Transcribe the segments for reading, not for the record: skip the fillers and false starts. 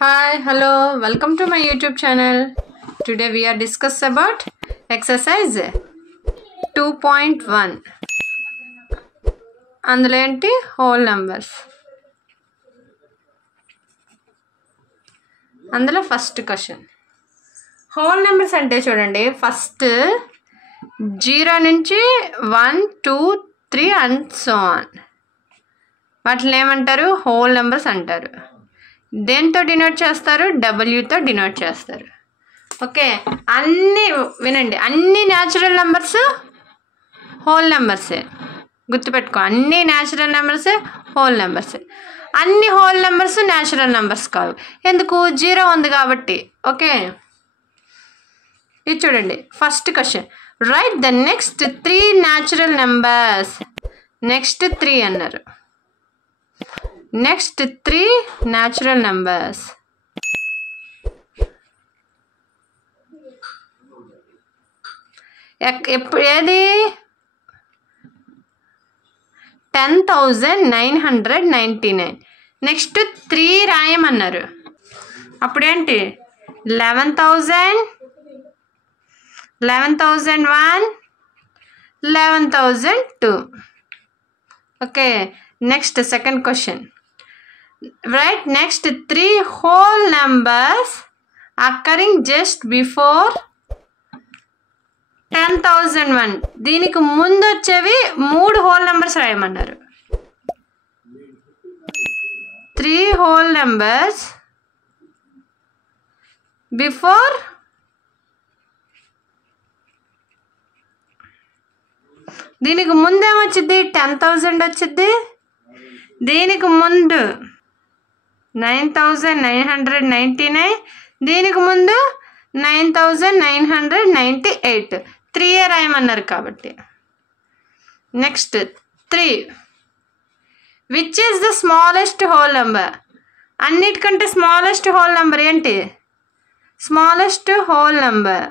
Hi, hello, welcome to my YouTube channel. Today we are discuss about exercise 2.1. అందులో ఏంటి whole numbers. అందులో first question whole numbers అంటే చూడండి, first 0 నుంచి 1, 2, 3 and so on. వాటిని ఏమంటారు? హోల్ నెంబర్స్ అంటారు. దేంతో డినోట్ చేస్తారు? డబ్ల్యూతో డినోట్ చేస్తారు. ఓకే, అన్నీ వినండి, అన్ని న్యాచురల్ నెంబర్స్ హోల్ నెంబర్సే. గుర్తుపెట్టుకో, అన్ని న్యాచురల్ నెంబర్సే హోల్ నెంబర్సే. అన్ని హోల్ నెంబర్స్ న్యాచురల్ నెంబర్స్ కావు. ఎందుకు? 0 ఉంది కాబట్టి. ఓకే, ఇది చూడండి first question. Right the next 3 natural numbers. Next 3 అన్నారు. Next 3 natural numbers. ఏది? 10,999. నెక్స్ట్ 3 రాయమన్నారు. అప్పుడేంటి? 11,000, 11,001, 11,002. Okay, next second question. Write next 3 whole numbers occurring just before 10,001. దీనికి ముందు వచ్చేవి 3 హోల్ నెంబర్స్ రాయమన్నారు. 3 హోల్ నెంబర్స్ బిఫోర్ దీనికి ముందు ఏమొచ్చింది? 10,000 వచ్చింది. దీనికి ముందు 9,999. దీనికి ముందు 9,998. 3 రాయమన్నారు కాబట్టి. Next 3. Which is the smallest whole number? అన్నిటికంటే స్మాలెస్ట్ హోల్ నెంబర్ ఏంటి? Smallest whole number.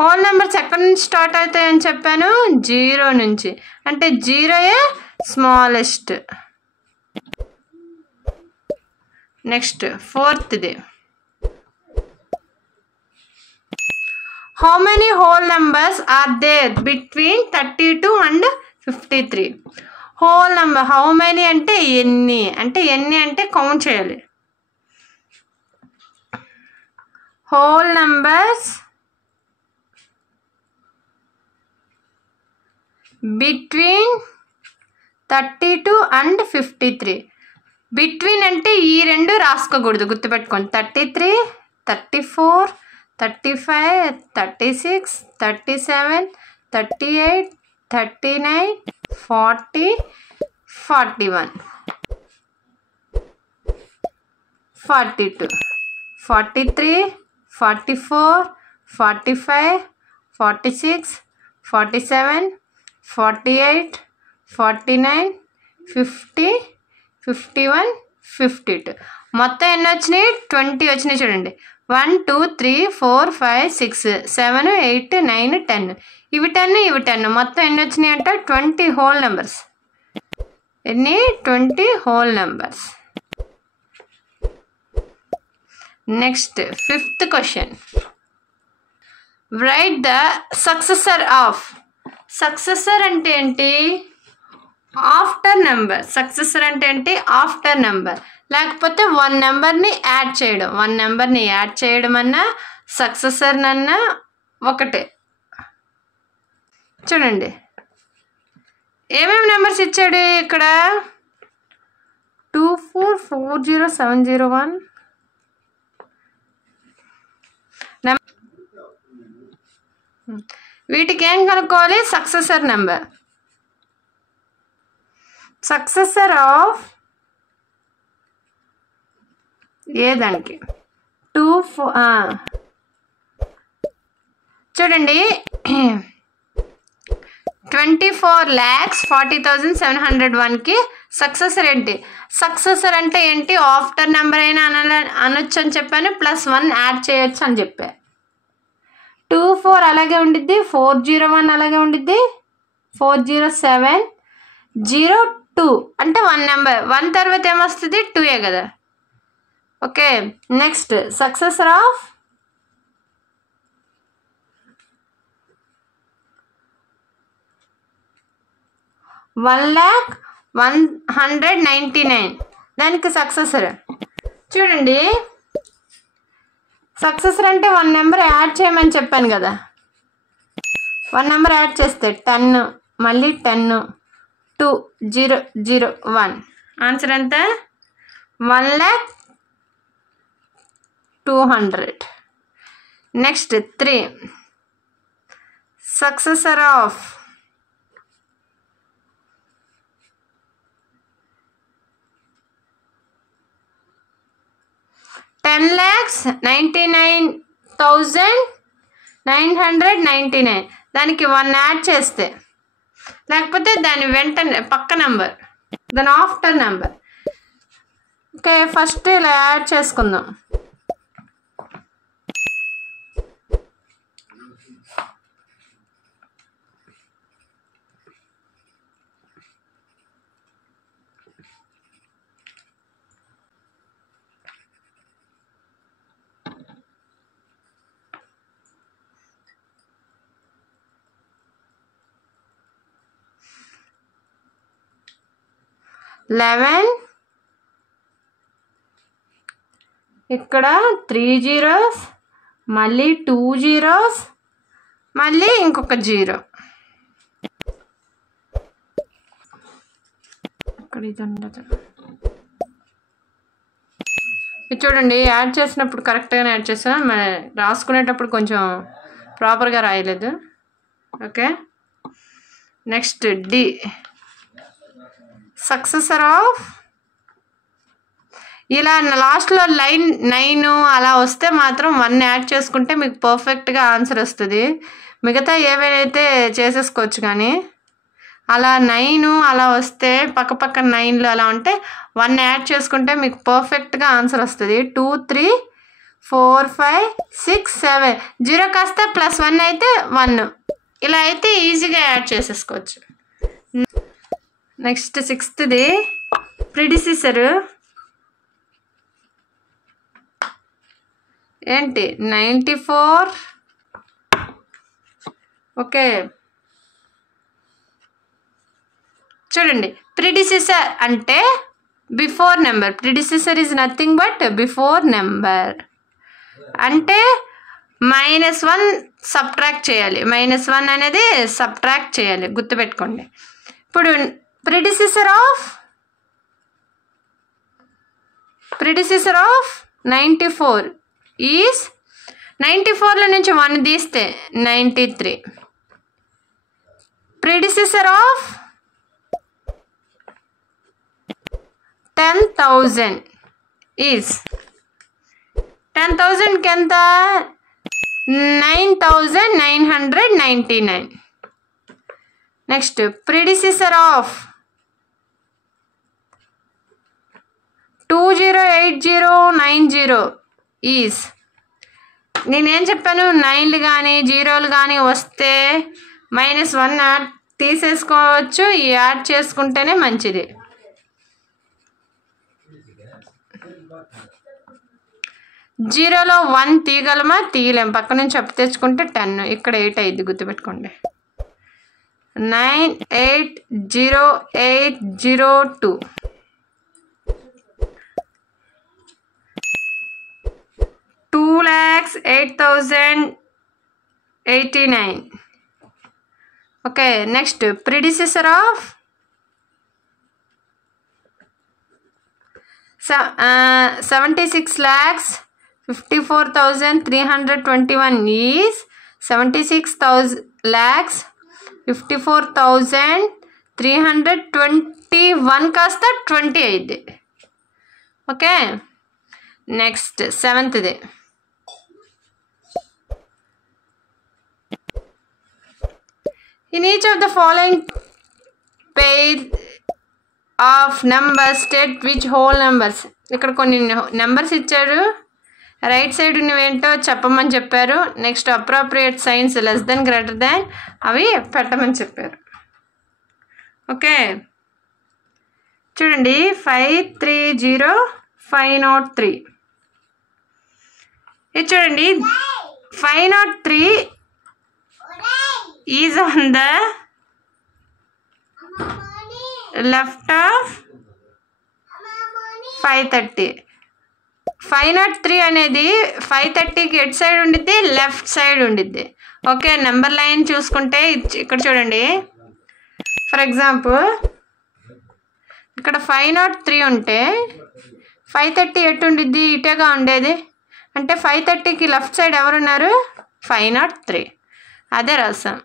Whole numbers ఎక్కడి నుంచి స్టార్ట్ అవుతాయని చెప్పాను? 0 నుంచి. అంటే 0 smallest. Next 4th. How many whole numbers are there between 32 and 53? Whole number how many అంటే ఎన్ని, అంటే కౌంట్ చేయాలి. Whole numbers between 32 and 53. Between అంటే ఈ రెండు రాసుకోకూడదు, గుర్తుపెట్టుకోండి. 33, 34, 35, 36, 37, 38, 39, 40, 41, 42, 43, 44, 45, 46, 47, 48, 49, 50, 51, 52. మొత్తం ఎన్ని వచ్చినాయి? 20 వచ్చినాయి. చూడండి, 1, 2, 3, 4, 5, 6, 7, 8, 9, 10. ఇవి 10, ఇవి 10. మొత్తం ఎన్ని వచ్చినాయి అంటే 20 హోల్ నెంబర్స్. ఎన్ని? 20 whole numbers. Next 5th question. Right the successor of. Successor అంటే ఏంటి? After number. సక్సెసర్ అంటే ఏంటి? After number. లేకపోతే 1 నెంబర్ని యాడ్ చేయడం. 1 నెంబర్ని యాడ్ చేయడం అన్నా సక్సెసర్ అన్నా ఒకటే. చూడండి ఏమేమి నెంబర్స్ ఇచ్చాడు ఇక్కడ? 2440701. వీటికి ఏం కనుక్కోవాలి? Successor number. సక్సెసర్ ఆఫ్ ఏదానికి? 24. చూడండి 24,40,701కి సక్సెసర్ ఏంటి? సక్సెసర్ అంటే ఏంటి? ఆఫ్టర్ నెంబర్ అయినా అనొచ్చు అని చెప్పాను, +1 యాడ్ చేయొచ్చు అని చెప్పా. 24 అలాగే ఉండిద్ది, 401 అలాగే ఉండిద్ది, 407, 02 అంటే 1 నెంబర్. 1 తర్వాత ఏమొస్తుంది? 2 కదా. ఓకే, నెక్స్ట్ సక్సెసర్ ఆఫ్ 1,199 దానికి సక్సెసర్. చూడండి, సక్సెసర్ అంటే 1 నెంబర్ యాడ్ చేయమని చెప్పాను కదా. 1 నెంబర్ యాడ్ చేస్తే 10, మళ్ళీ 10, 2, 0, 0, 1. ఆన్సర్ ఎంత? 1,200,000. నెక్స్ట్ 3 సక్సెసర్ ఆఫ్ 10,99,999 దానికి 1 యాడ్ చేస్తే, లేకపోతే దాని వెంటనే పక్క నెంబర్, దాని ఆఫ్టర్ నెంబర్. ఓకే, ఫస్ట్ ఇలా యాడ్ చేసుకుందాం. ఇక్కడ 3 zeros, మళ్ళీ 2 zeros, మళ్ళీ ఇంకొక 0. ఇక్కడ ఇది ఉండదు. ఇది చూడండి, యాడ్ చేసినప్పుడు కరెక్ట్గానే యాడ్ చేస్తాను, రాసుకునేటప్పుడు కొంచెం ప్రాపర్గా రాయలేదు. Okay, next D successor of, ఇలా లాస్ట్లో లైన్ 9 అలా వస్తే మాత్రం 1 యాడ్ చేసుకుంటే మీకు పర్ఫెక్ట్గా ఆన్సర్ వస్తుంది. మిగతా ఏవైతే చేసేసుకోవచ్చు, కానీ అలా 9 అలా వస్తే పక్క 9లు అలా ఉంటే 1 యాడ్ చేసుకుంటే మీకు పర్ఫెక్ట్గా ఆన్సర్ వస్తుంది. 2, 3, 4, 5, 6, 7, 0 కాస్త +1 అయితే 1, ఇలా అయితే ఈజీగా యాడ్ చేసేసుకోవచ్చు. నెక్స్ట్ 6ది ప్రిడిసిసర్ ఏంటి? 94. ఓకే, చూడండి, ప్రిడిసిసర్ అంటే before number. Predecessor is nothing but before number. అంటే -1 సబ్ట్రాక్ట్ చేయాలి. -1 అనేది సబ్ట్రాక్ట్ చేయాలి, గుర్తుపెట్టుకోండి. ఇప్పుడు ప్రిడిసిసర్ ఆఫ్ 94 ఈజ్ 94లో నుంచి 1 తీస్తే 93. ప్రిడిసిసర్ ఆఫ్ 10,000 ఈజ్ 10,000కి ఎంత? 9,999. నెక్స్ట్ ప్రిడిసిసర్ ఆఫ్ 208090 ఈజ్, నేనేం చెప్పాను, 9లు కానీ 0లు కానీ వస్తే -1 తీసేసుకోవచ్చు, యాడ్ చేసుకుంటేనే మంచిది. 0లో 1 తీయగలమా? తీయలేం. పక్క నుంచి అప్పు తెచ్చుకుంటే 10, ఇక్కడ 8 అయింది, గుర్తుపెట్టుకోండి. 980,802. 2,08,089. Okay, next predecessor of 76,54,321 is 76,54,321 కాస్త 20 అయింది. Okay, next 7th. In each of the following pair of numbers state which whole numbers. ఇక్కడ కొన్ని నెంబర్స్ ఇచ్చారు, రైట్ సైడ్ ఉన్నవేంటో చెప్పమని చెప్పారు. Next appropriate science less than greater than అవి పెట్టమని చెప్పారు. ఓకే, చూడండి 530,503. ఇది చూడండి 503 is on the left of 530. 503 అనేది 530కి ఎటు సైడ్ ఉండిద్ది, లెఫ్ట్ సైడ్ ఉండిద్ది. ఓకే, నెంబర్ లైన్ చూసుకుంటే ఇక్కడ చూడండి. ఫర్ ఎగ్జాంపుల్ ఇక్కడ 503 ఉంటే 530 ఎటు ఉండిద్ది, ఇటేగా ఉండేది. అంటే 530కి లెఫ్ట్ సైడ్ ఎవరున్నారు, 503. అదే రాసాం.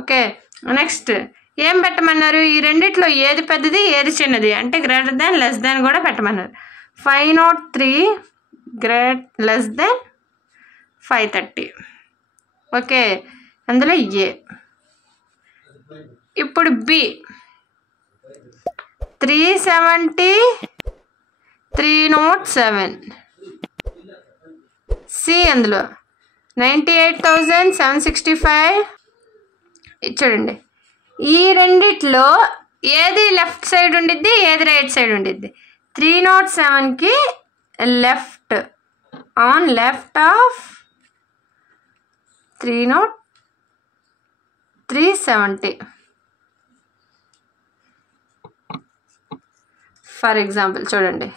ఓకే, నెక్స్ట్ ఏం పెట్టమన్నారు, ఈ రెండిట్లో ఏది పెద్దది ఏది చిన్నది అంటే గ్రేటర్ దాన్ లెస్ దాన్ కూడా పెట్టమన్నారు. 503 లెస్ దాన్ 530. ఓకే, అందులో ఏ. ఇప్పుడు బి 370 307. సి అందులో 98,765. చూడండి, ఈ రెండిట్లో ఏది లెఫ్ట్ సైడ్ ఉండిద్ది ఏది రైట్ సైడ్ ఉండిద్ది. 307కి left on left of 370. For example చూడండి,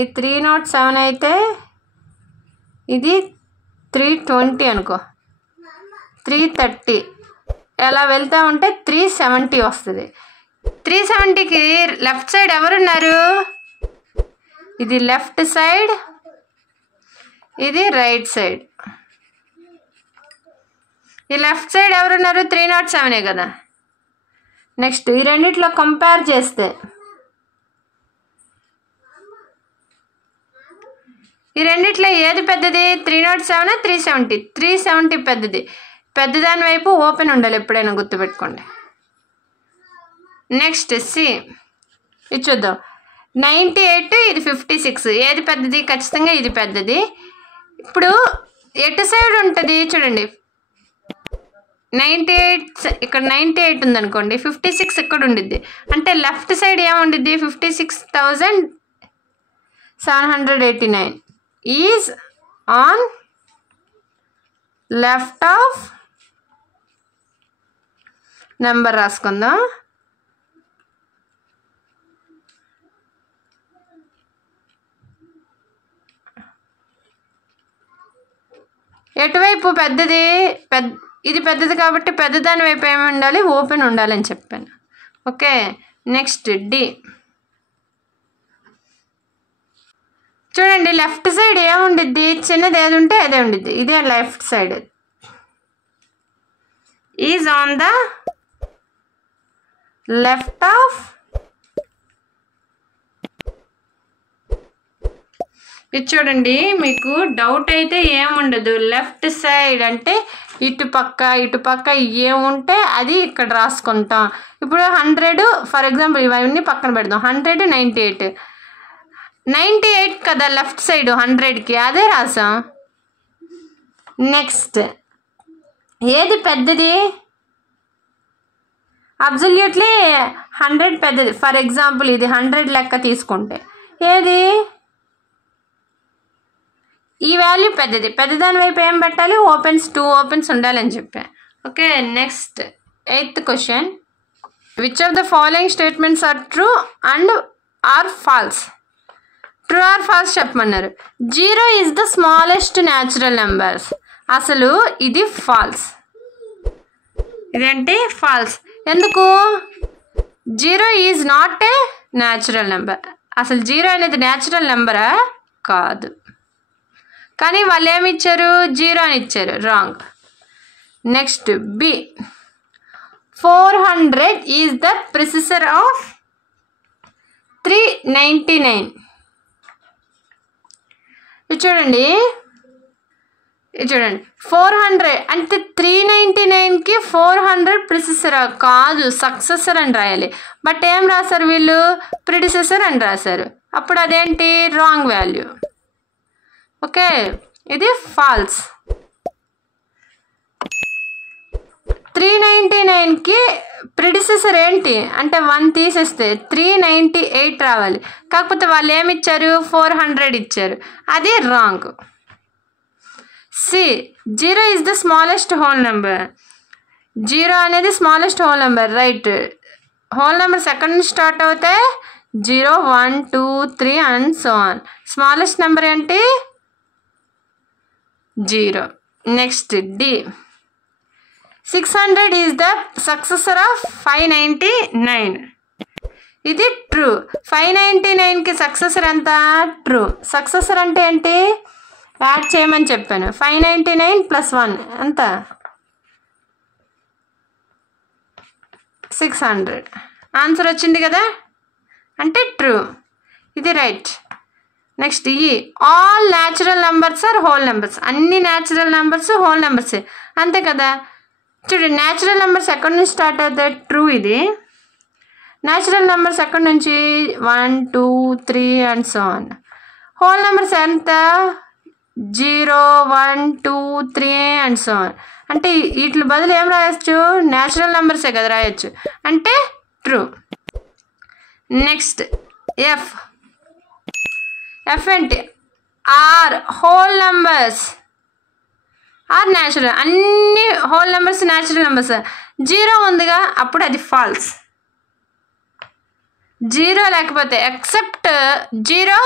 ఈ 307 అయితే ఇది 320 అనుకో, 330 ఎలా వెళ్తా ఉంటే 370 వస్తుంది. 370కి లెఫ్ట్ సైడ్ ఎవరున్నారు, ఇది లెఫ్ట్ సైడ్, ఇది రైట్ సైడ్. ఈ లెఫ్ట్ సైడ్ ఎవరున్నారు, 307 కదా. నెక్స్ట్ ఈ రెండిట్లో కంపేర్ చేస్తే ఈ రెండిట్లో ఏది పెద్దది, 307 370. 370 పెద్దది. పెద్దదాని వైపు ఓపెన్ ఉండాలి ఎప్పుడైనా, గుర్తుపెట్టుకోండి. నెక్స్ట్ సి ఇది చూద్దాం. 98 ఇది 56. ఏది పెద్దది, ఖచ్చితంగా ఇది పెద్దది. ఇప్పుడు ఎటు సైడ్ ఉంటుంది చూడండి, 98 ఇక్కడ 98 ఉందనుకోండి, 56 ఇక్కడ ఉండిద్ది. అంటే లెఫ్ట్ సైడ్ ఏముండిద్ది, 56,789 is on left of number రాసుకుందాం. ఎటువైపు పెద్దది, ఇది పెద్దది కాబట్టి పెద్దదాని వైపు ఏమి ఉండాలి, ఓపెన్ ఉండాలని చెప్పాను. ఓకే, నెక్స్ట్ డి చూడండి. లెఫ్ట్ సైడ్ ఏముండిద్ది, చిన్నది ఏది ఉంటే అదే ఉండిద్ది. ఇదే left side is on the left of ఇది చూడండి. మీకు డౌట్ అయితే ఏముండదు, లెఫ్ట్ సైడ్ అంటే ఇటుపక్క ఏముంటే అది ఇక్కడ రాసుకుంటాం. ఇప్పుడు 100 ఫర్ ఎగ్జాంపుల్ ఇవన్నీ పక్కన పెడదాం. 100 98 కదా లెఫ్ట్ సైడ్ 100కి, అదే రాసాం. నెక్స్ట్ ఏది పెద్దది, అబ్సల్యూట్లీ 100 పెద్దది. ఫర్ ఎగ్జాంపుల్ ఇది 100 లెక్క తీసుకుంటే ఏది, ఈ వాల్యూ పెద్దది. పెద్దదాని వైపు ఏం పెట్టాలి, ఓపెన్స్ 2 ఓపెన్స్ ఉండాలని చెప్పా. Okay, next 8th question. Which of the following statements are true and are false. True or false చెప్పమన్నారు. 0 is the smallest natural numbers. అసలు ఇది ఫాల్స్. ఇదేంటి ఫాల్స్. ఎందుకు, 0 is not a natural number. అసలు 0 అనేది natural నెంబరా కాదు. కానీ వాళ్ళు ఏమి ఇచ్చారు, 0 అని ఇచ్చారు. Wrong. Next B 400 is the predecessor of 399. చూడండి 400 అంటే 399కి 400 ప్రిసిసర్ కాదు, సక్సెసర్ అని రాయాలి. బట్ ఏం రాశారు వీళ్ళు, ప్రిడిసెసర్ అని రాశారు. అప్పుడు అదేంటి, రాంగ్ వాల్యూ. ఓకే, ఇది ఫాల్స్. 399కి ప్రిడిసెసర్ ఏంటి అంటే 1 తీసేస్తే 398 రావాలి. కాకపోతే వాళ్ళు ఏమి ఇచ్చారు 400 ఇచ్చారు, అది wrong. C 0 is the smallest whole number. 0 అనేది smallest whole number, right. Whole numbers ఎక్కడి నుంచి స్టార్ట్ అవుతాయి? 0, 1, 2, 3 and so on. Smallest number ఏంటి? 0. Next D 600 is the successor of 599. ఇది ట్రూ. 599కి సక్సెసర్ ఎంత? ట్రూ. సక్సెసర్ అంటే ఏంటి? యాడ్ చేయమని చెప్పాను. 599 + 1 ఎంత? 600. ఆన్సర్ వచ్చింది కదా, అంటే ట్రూ. ఇది right. Next E all natural numbers are whole numbers. అన్ని న్యాచురల్ నెంబర్స్ హోల్ నెంబర్సే, అంతే కదా. చూడండి, న్యాచురల్ నెంబర్స్ ఎక్కడి నుంచి స్టార్ట్ అవుతాయి? ట్రూ. ఇది న్యాచురల్ నెంబర్స్ ఎక్కడి నుంచి? 1, 2, 3 and so on. Whole numbers ఎంత? 0, 1, 2, 3 అండ్ సో ఆన్. అంటే వీటి బదులు ఏం రాయొచ్చు? న్యాచురల్ నెంబర్సే కదా రాయొచ్చు, అంటే ట్రూ. Next F. ఎఫ్ ఏంటి? Are whole numbers are natural. అన్ని హోల్ నెంబర్స్ న్యాచురల్ నెంబర్స్. 0 ఉందిగా, అప్పుడు అది ఫాల్స్. 0 లేకపోతే except 0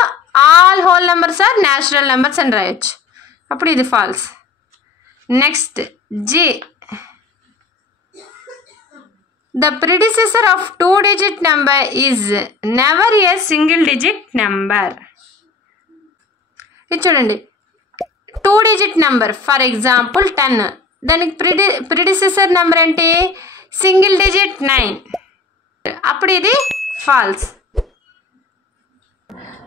all whole numbers are natural numbers అని రాయొచ్చు, అప్పుడు ఇది false. Next G the predecessor of 2-digit number is never a సింగిల్-digit నెంబర్. ఇది చూడండి, 2-digit నెంబర్ ఫర్ ఎగ్జాంపుల్ 10, దానికి ప్రిడిసెసర్ నెంబర్ ఏంటి? సింగిల్-digit 9, అప్పుడు ఇది ఫాల్స్.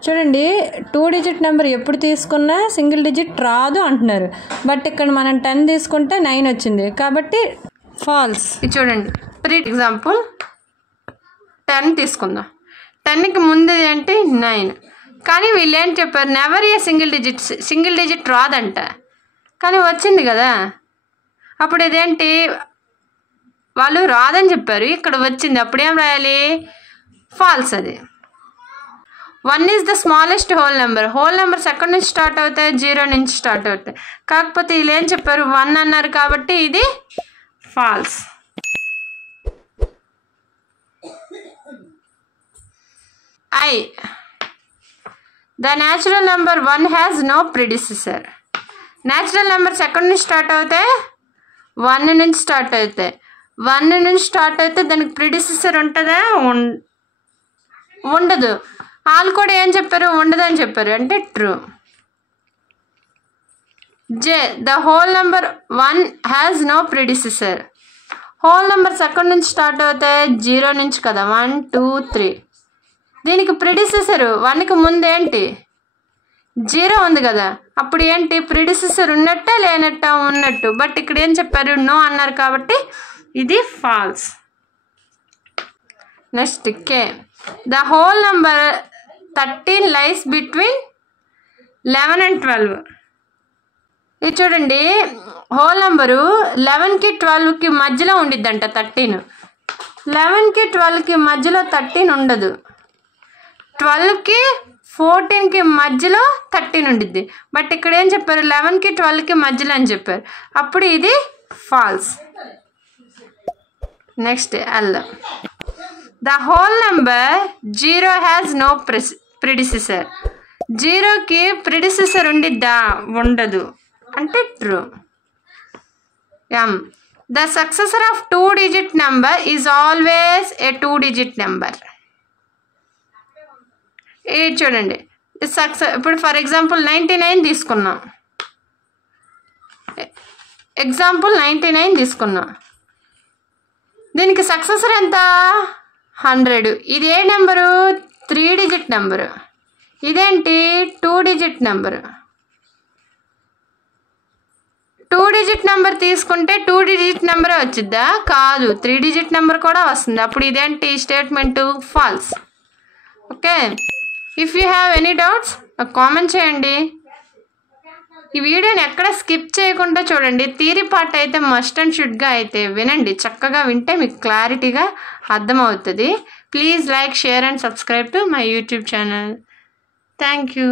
చూడండి, 2-digit నెంబర్ ఎప్పుడు తీసుకున్నా సింగిల్-digit రాదు అంటున్నారు, బట్ ఇక్కడ మనం 10 తీసుకుంటే 9 వచ్చింది, కాబట్టి ఫాల్స్. ఇది చూడండి, ఎగ్జాంపుల్ 10 తీసుకుందాం. 10కి ముందు ఏంటి? 9. కానీ వీళ్ళు ఏం చెప్పారు? నెవర్ ఏ సింగిల్-digit రాదంట, కానీ వచ్చింది కదా. అప్పుడు ఇదేంటి? వాళ్ళు రాదని చెప్పారు, ఇక్కడ వచ్చింది, అప్పుడేం రాయాలి? ఫాల్స్. అది 1 is the smallest whole number. Whole numbers ఎక్కడి నుంచి స్టార్ట్ అవుతాయి? 0 నుంచి స్టార్ట్ అవుతాయి. కాకపోతే వీళ్ళు ఏం చెప్పారు? 1 అన్నారు, కాబట్టి ఇది false. I the natural number 1 has no predecessor. Natural numbers ఎక్కడి నుంచి స్టార్ట్ అవుతాయి? 1 నుంచి స్టార్ట్ అవుతాయి. 1 నుంచి స్టార్ట్ అయితే దానికి ప్రిడిసెసర్ ఉంటుందా? ఉండదు. వాళ్ళు కూడా ఏం చెప్పారు? ఉండదని చెప్పారు, అంటే true. J the whole number 1 has no predecessor. Whole numbers ఎక్కడి నుంచి స్టార్ట్ అవుతాయి? 0 నుంచి కదా. 1, 2, 3. దీనికి ప్రిడిసెసర్ 1కి ముందేంటి? 0 ఉంది కదా, అప్పుడు ఏంటి? ప్రిడిసెసర్ ఉన్నట్టే లేనట్ట? ఉన్నట్టు. బట్ ఇక్కడ ఏం చెప్పారు? నో అన్నారు, కాబట్టి ఇది false. Next K the whole number 13 lies between 11 and 12. ఇది చూడండి, హోల్ నెంబరు 11కి 12కి మధ్యలో ఉండిద్దంట 13. 11కి 12కి మధ్యలో 13 ఉండదు. 12కి 14కి మధ్యలో 13 ఉండిద్ది. బట్ ఇక్కడ ఏం చెప్పారు? 11కి 12కి మధ్యలో అని చెప్పారు, అప్పుడు ఇది false. Next L the whole number 0 has no predecessor. 0కి ప్రిడిసెసర్ ఉండిద్దా? ఉండదు, అంటే true. M the successor of 2-digit number is always a 2-digit number. ఇది చూడండి, ఇప్పుడు ఫర్ ఎగ్జాంపుల్ 99 తీసుకున్నాం. ఎగ్జాంపుల్ 99 తీసుకున్నాం. దీనికి సక్సెసర్ ఎంత? 100. ఇది ఏ నెంబరు? 3-digit number. ఇదేంటి? 2-digit number. 2-digit నెంబర్ తీసుకుంటే 2-digit నెంబరే వచ్చిద్దా? కాదు, 3-digit నెంబర్ కూడా వస్తుంది, అప్పుడు ఇదేంటి? Statement false. Okay, if you have any doubts comment చేయండి. ఈ వీడియోని ఎక్కడ స్కిప్ చేయకుండా చూడండి. థియరీ పార్ట్ అయితే మస్ట్ అండ్ షుడ్గా అయితే వినండి. చక్కగా వింటే మీకు క్లారిటీగా అర్థమవుతుంది. Please like, share and subscribe to my YouTube channel. Thank you.